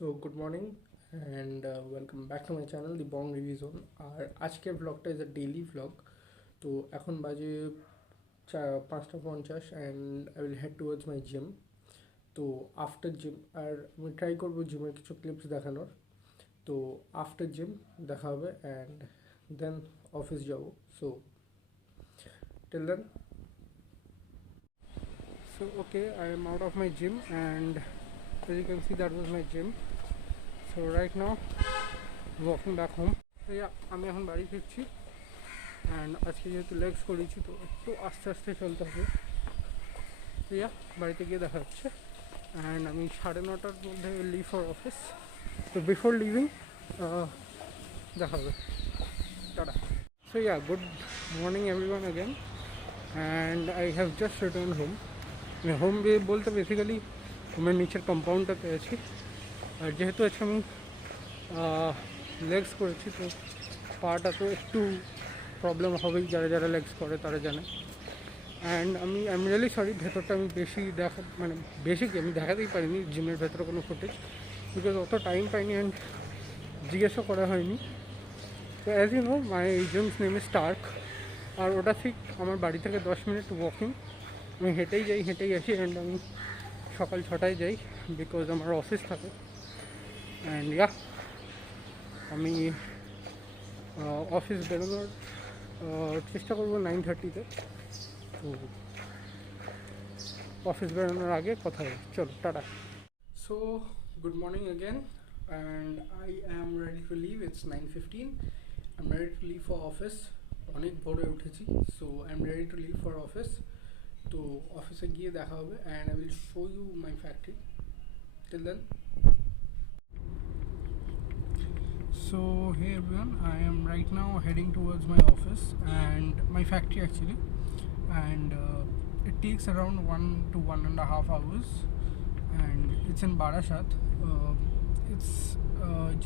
So good morning and welcome back to my channel the bong review zone. আর আজকের ব্লগটা is a daily blog. তো এখন বাজে 5:50 and I will head towards my gym. তো after gym আর আমি try করবো জিমের কিছু ক্লিপস দেখানোর। তো আফটার জিম দেখা হবে অ্যান্ড দেন অফিস যাবো। So till then, so okay, I am out of my gym and as you can see that was my gym. So right now walking back home. So yeah, আমি এখন বাড়ি ফিরছি and আজকে যেহেতু legs করেছি তো একটু আস্তে আস্তে চলতে হবে। তো ইয়া, বাড়িতে গিয়ে দেখা হচ্ছে অ্যান্ড আমি 9:30টার মধ্যে লিভ ফর অফিস। তো বিফোর লিভিং দেখা হবে। Tata. So yeah, good morning everyone again and I have just return home. আমি হোম বলতে বেসিক্যালি হোমের নিচের কম্পাউন্ডটাতে আছি। আর যেহেতু আজকে আমি লেগস করেছি তো পাটা তো একটু প্রবলেম হবেই, যারা যারা লেগস করে তারা জানে। And I am really sorry, ভেতরটা আমি বেশি আমি দেখাতেই পারিনি জিমের ভেতরে কোনো ফুটেজ, বিকজ অত টাইম পাইনি অ্যান্ড জিজ্ঞেসও করা হয়নি। তো as you know my gym's name is Stark. আর ওটা ঠিক আমার বাড়ি থেকে 10 মিনিট ওয়াকিং। আমি হেঁটেই যাই হেঁটেই আসি অ্যান্ড আমি সকাল 6টায় যাই বিকজ আমার অফিস থাকে। অ্যান্ড ইয়া, আমি অফিস বেরোনোর চেষ্টা করবো 9:30-তে। তো অফিস বেরোনোর আগে কথা হবে, চলো টাটা। So good morning again and I am ready to leave. It's 9:15। I am ready to leave for office. অনেক ভোরে উঠেছি, so I am ready to leave for office. তো অফিসে গিয়ে দেখা হবে and I will show you my factory. Till then, so hey everyone, I am right now heading towards my office and my factory actually, and it takes around 1 to 1.5 hours and it's in Barashat. It's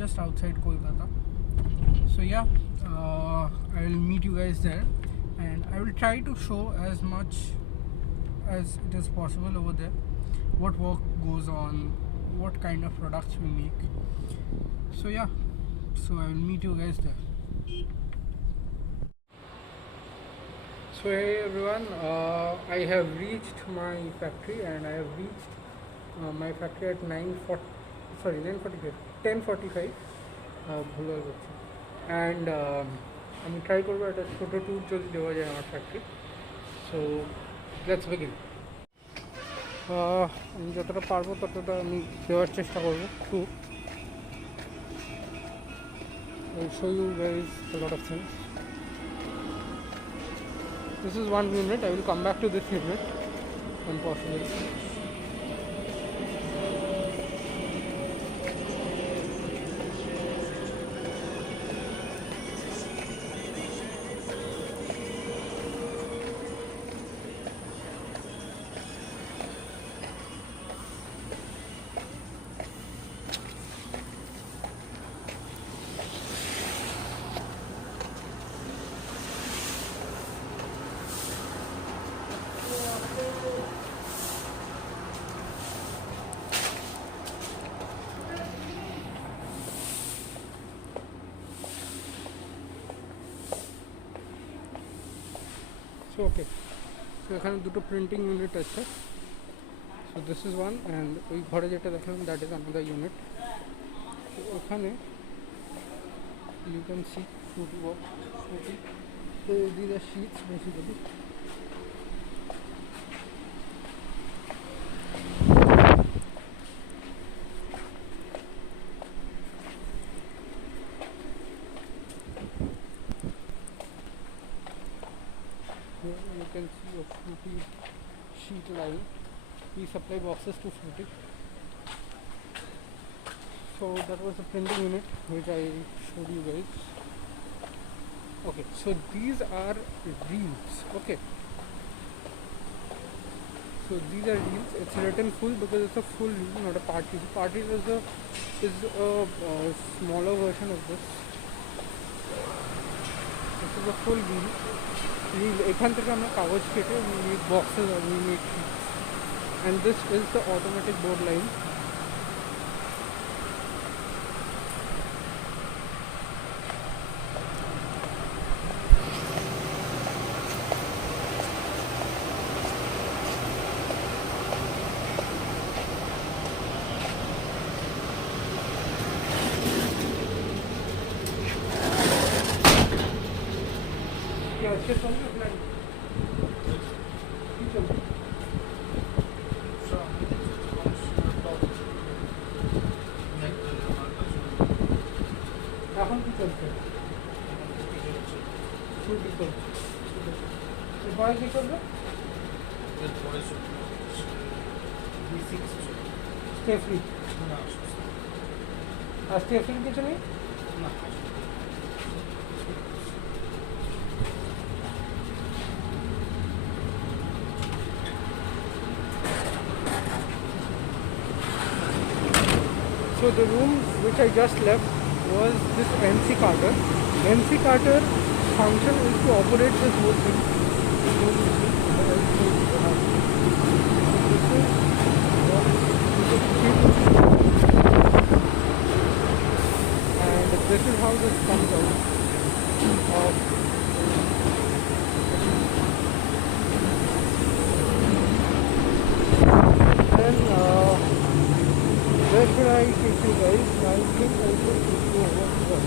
just outside Kolkata. So yeah, I will meet you guys there and I will try to show as much as it is possible over there, what work goes on, what kind of products we make. So yeah, so I will meet you guys there. So hey everyone, I have reached my factory and I have reached my factory at 10:45 ভুল হয়ে যাচ্ছে। And আমি try করবো একটা ছোটো tour যদি দেওয়া যায় আমার ফ্যাক্টরি। So let's begin. আমি যতটা পারবো ততটা আমি দেওয়ার চেষ্টা করবো tour. I'll show you guys a lot of things. This is one unit. I will come back to this unit when possible. So okay, so এখানে দুটো প্রিন্টিং ইউনিট আছে। So this is one and ওই ঘরে যেটা দেখলাম that is another unit. তো ওখানে you can see Frooti work, Frooti. So these are sheets basically. Here you can see a Fruity sheet line. We supply boxes to Fruity. So that was the printing unit which I showed you guys. Okay, so these are reels. Okay, so these are reels. It's written full because it's a full reel, not a part reel. Part reel is a smaller version of this. This is a full reel. এখান থেকে আমরা কাগজ কেটে we make boxes or we make sheets, and this is the automatic board line. अच्छे चलते black चलते এখন কি চলছে কি চলছে এরপরে কি করবে স্টে ফ্রি আর স্টে ফ্রি কিছু নেই না So the room which I just left was this NC Carter. NC Carter function is to operate this whole thing. This is and this is how this comes out. Then where should I take you guys? I think I should take you over here.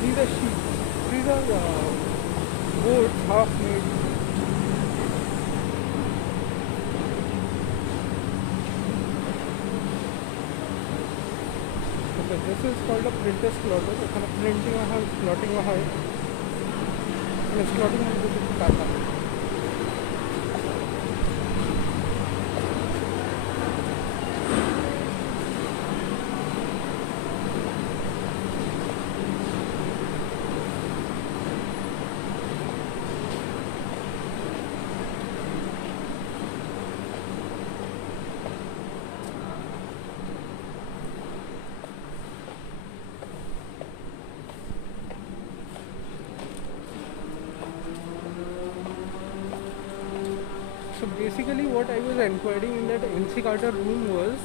These are sheets. These are boards half made. Okay, this is called a printer slotter. It's a printing a slotting a high. And slotting is a data. So basically what I was inquiring in that NC Carter room was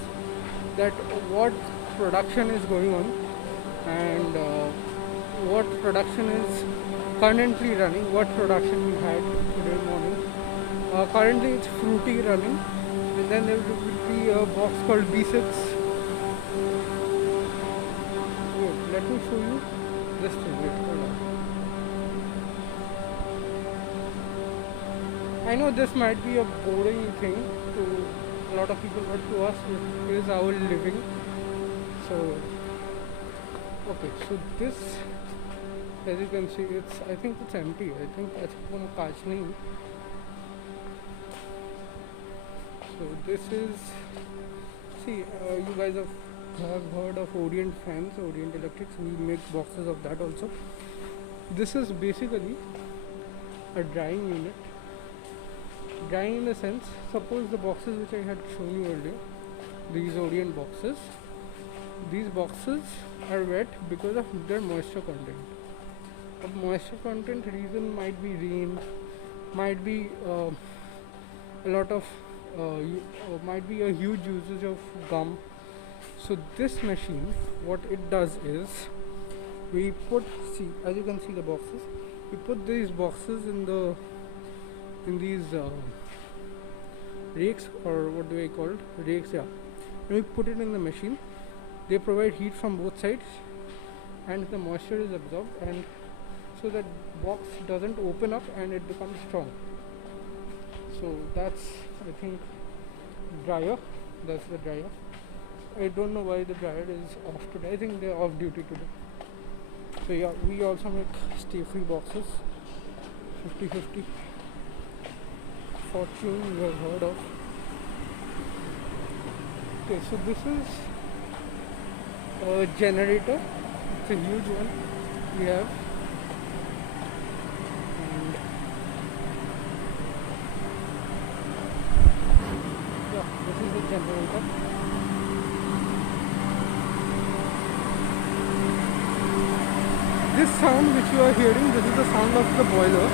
that what production is going on and what production is currently running, what production we had today morning. Currently it's Fruity running, and then there will be a box called B6. Wait, let me show you this thing. Wait, hold on. I know this might be a boring thing to a lot of people, but to us it is our living. So, okay, so this, as you can see, I think it's empty. I think it's going to catch me. So this is, see, you guys have heard of Orient fans, Orient Electrics. We make boxes of that also. This is basically a drying unit. Drying in the sense, suppose the boxes which I had shown you earlier, these Orient boxes, these boxes are wet because of their moisture content. The moisture content reason might be rain, might be a lot of, might be a huge usage of gum. So this machine, what it does is, we put, see, as you can see the boxes, we put these boxes in these rakes, or what do I call it? Rakes, yeah. And we put it in the machine. They provide heat from both sides, and the moisture is absorbed, and so that box doesn't open up and it becomes strong. So that's, I think, dryer. That's the dryer. I don't know why the dryer is off today. I think they're off duty today. So yeah, we also make stay-free boxes, 50/50. Fortune you have heard of. Okay, so this is a generator. It's a huge one we have, and yeah, this is the generator. This sound which you are hearing, this is the sound of the boiler.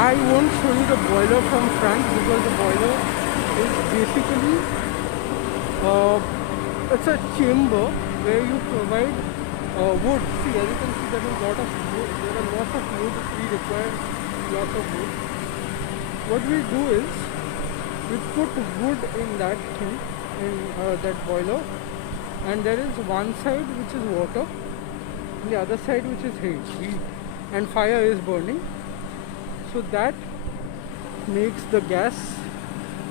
I won't show you the boiler from front because the boiler is basically it's a chamber where you provide wood. See, as you can see, there is a lot of wood. There are lots of wood. We require lots of wood. What we do is we put wood in that thing, in that boiler, and there is one side which is water, and the other side which is heat, and fire is burning. So that makes the gas,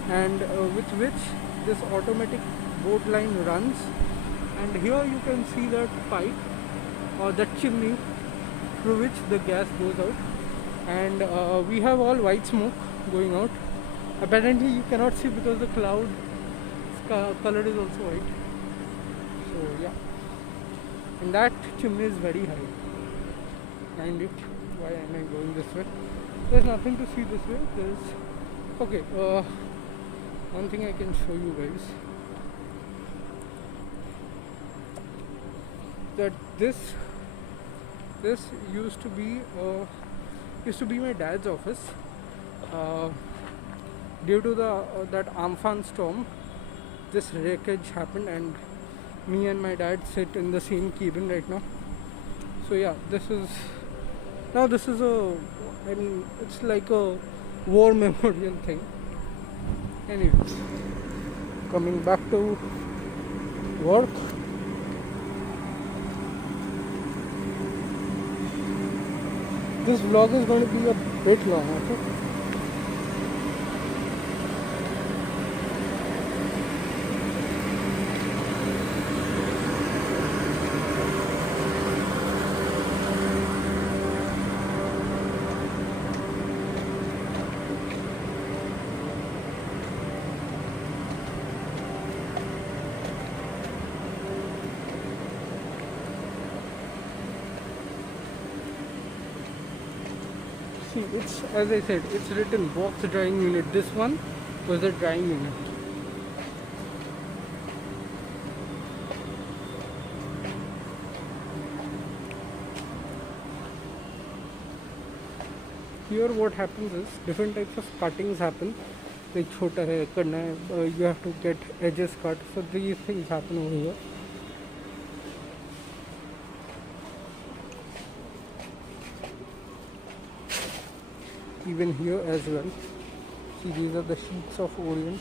and with which this automatic boat line runs. And here you can see that pipe or that chimney through which the gas goes out. And we have all white smoke going out. Apparently you cannot see because the cloud color is also white. So yeah, and that chimney is very high. Mind you, why am I going this way? There's nothing to see this way. There's okay. One thing I can show you guys, that this used to be my dad's office. Uh, Due to the that Amphan storm, this wreckage happened, and me and my dad sit in the same cabin right now. So yeah, this is a, I mean, it's like a war memorial thing. Anyways, coming back to work. This vlog is going to be a bit long, okay? See, it's, as I said, it's written box drying unit. This one was the drying unit. Here what happens is different types of cuttings happen. Like chota hai, karna hai, you have to get edges cut. So these things happen over here. Even here as well. See, these are the sheets of Orient.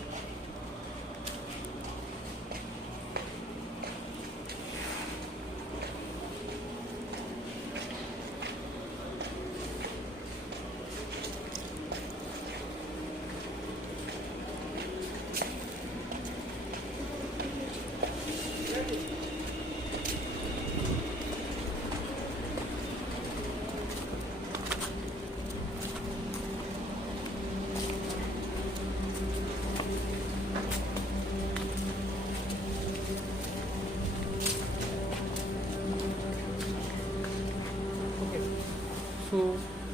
So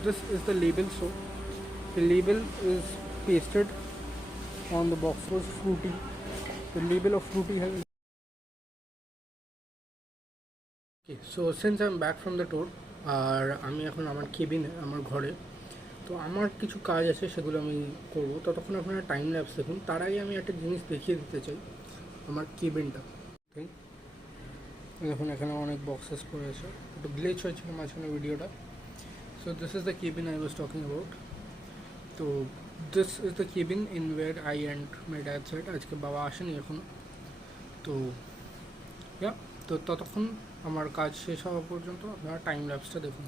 this is the label. So the label is pasted on the box. Was Fruity. The label of Fruity has. Okay, so since I'm back from the tour, আর আমি এখন আমার কেবিনে, আমার ঘরে, তো আমার কিছু কাজ আছে সেগুলো আমি করবো। ততক্ষণ আপনারা টাইম ল্যাপস দেখুন। তার আগে আমি একটা জিনিস দেখিয়ে দিতে চাই, আমার কেবিনটা। দেখুন এখানে অনেক বক্সেস পড়ে আছে, একটু গ্লিচ হয়েছিল মাঝখানে ভিডিওটা। So this is the cabin I was talking about. So this is the cabin in where I and my dad sat. আজকে বাবা আসেনি এখনো। তো তো ততক্ষণ আমার কাজ শেষ হওয়া পর্যন্ত আপনারা টাইম ল্যাপসটা দেখুন।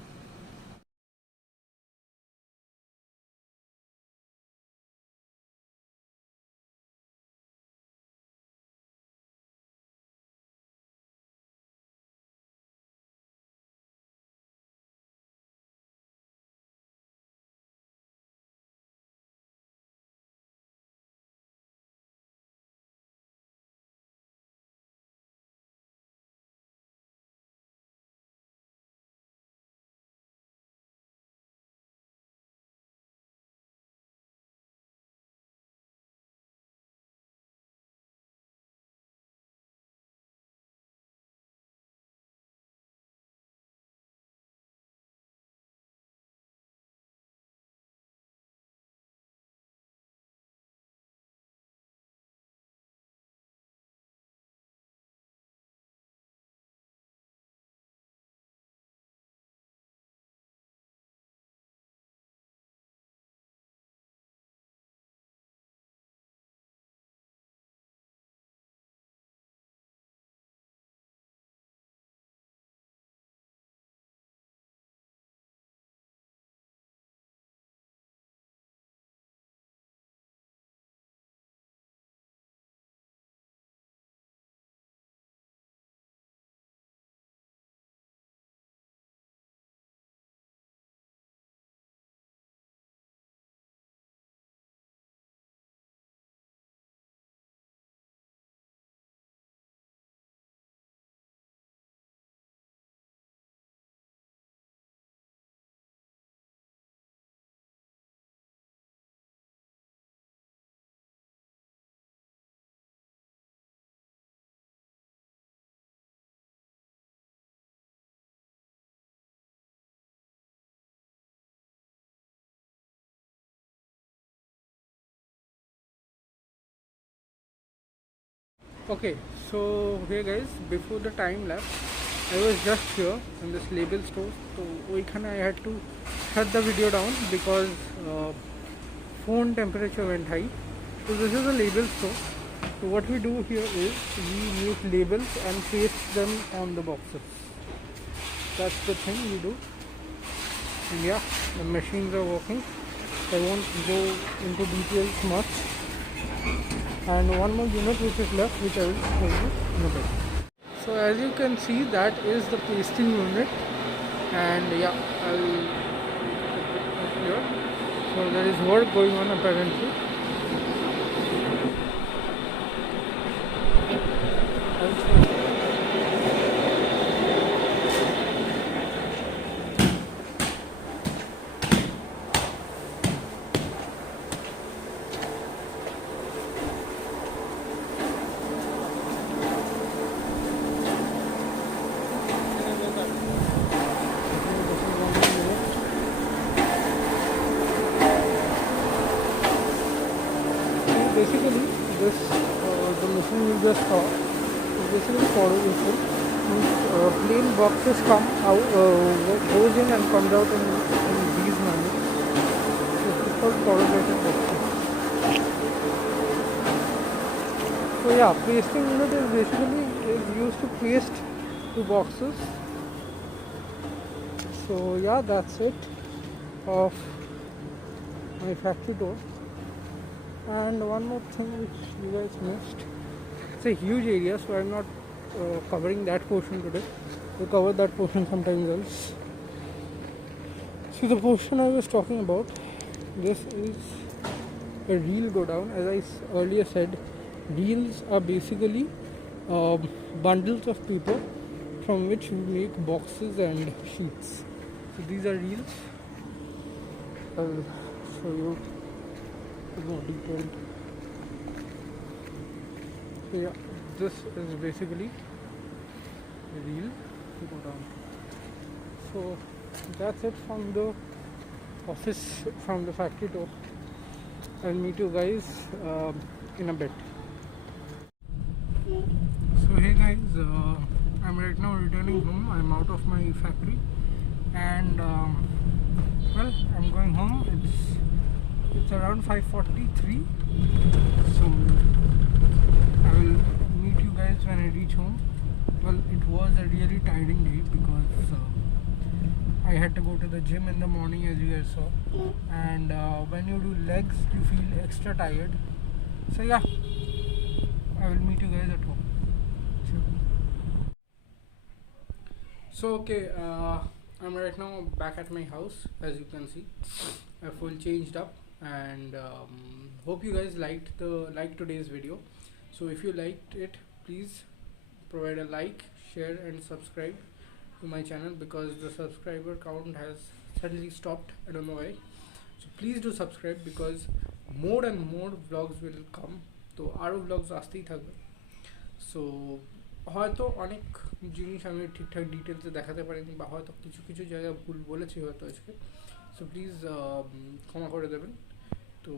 Okay, so hey guys, before the time lapse, I was just here in this label store. So I had to shut the video down because phone temperature went high. So this is a label store. So what we do here is we make labels and paste them on the boxes. That's the thing we do. And yeah, the machines are working. I won't go into details much. And one more unit which is left, which I will show you in a bit. So as you can see, that is the pasting unit, and yeah, I'll put it here. So there is work going on apparently. I'll show you. Basically, this the machine you just saw is basically corrugation. Plain boxes come out, goes in and comes out in these manners. This is called corrugated boxes. So yeah, pasting unit is basically used to paste the boxes. So yeah, that's it of my factory door. And one more thing which you guys missed, it's a huge area, so I'm not covering that portion today. We'll cover that portion sometime else. So the portion I was talking about, this is a reel go down. As I earlier said, reels are basically bundles of paper from which we make boxes and sheets. So these are reels. I'll show you more detailed. So yeah, this is basically the reel to go down. So that's it from the office, from the factory tour. I'll meet you guys in a bit. So hey guys, I'm right now returning home. I'm out of my factory, and well, I'm going home. It's around 5:43, so I will meet you guys when I reach home. Well, it was a really tiring day because I had to go to the gym in the morning, as you guys saw, and when you do legs you feel extra tired. So yeah, I will meet you guys at home. So okay, I'm right now back at my house. As you can see, I full changed up, and hope you guys liked today's video. So if you liked it, please provide a like, share and subscribe to my channel, because the subscriber count has suddenly stopped. I don't know why. So please do subscribe, because more and more vlogs will come. তো আরও vlogs আসতেই থাকবে। So হয়তো অনেক জিনিস আমি ঠিকঠাক ডিটেলসে দেখাতে পারিনি, বা হয়তো কিছু কিছু জায়গায় ভুল বলেছি হয়তো আজকে। সো প্লিজ ক্ষমা করে দেবেন। তো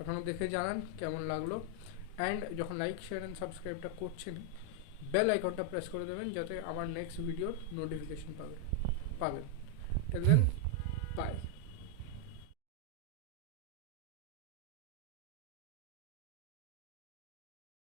এখনও দেখে জানান কেমন লাগলো, অ্যান্ড যখন লাইক শেয়ার অ্যান্ড সাবস্ক্রাইবটা করছেন, বেল আইকনটা প্রেস করে দেবেন যাতে আমার নেক্সট ভিডিওর নোটিফিকেশন পাবেন। Till then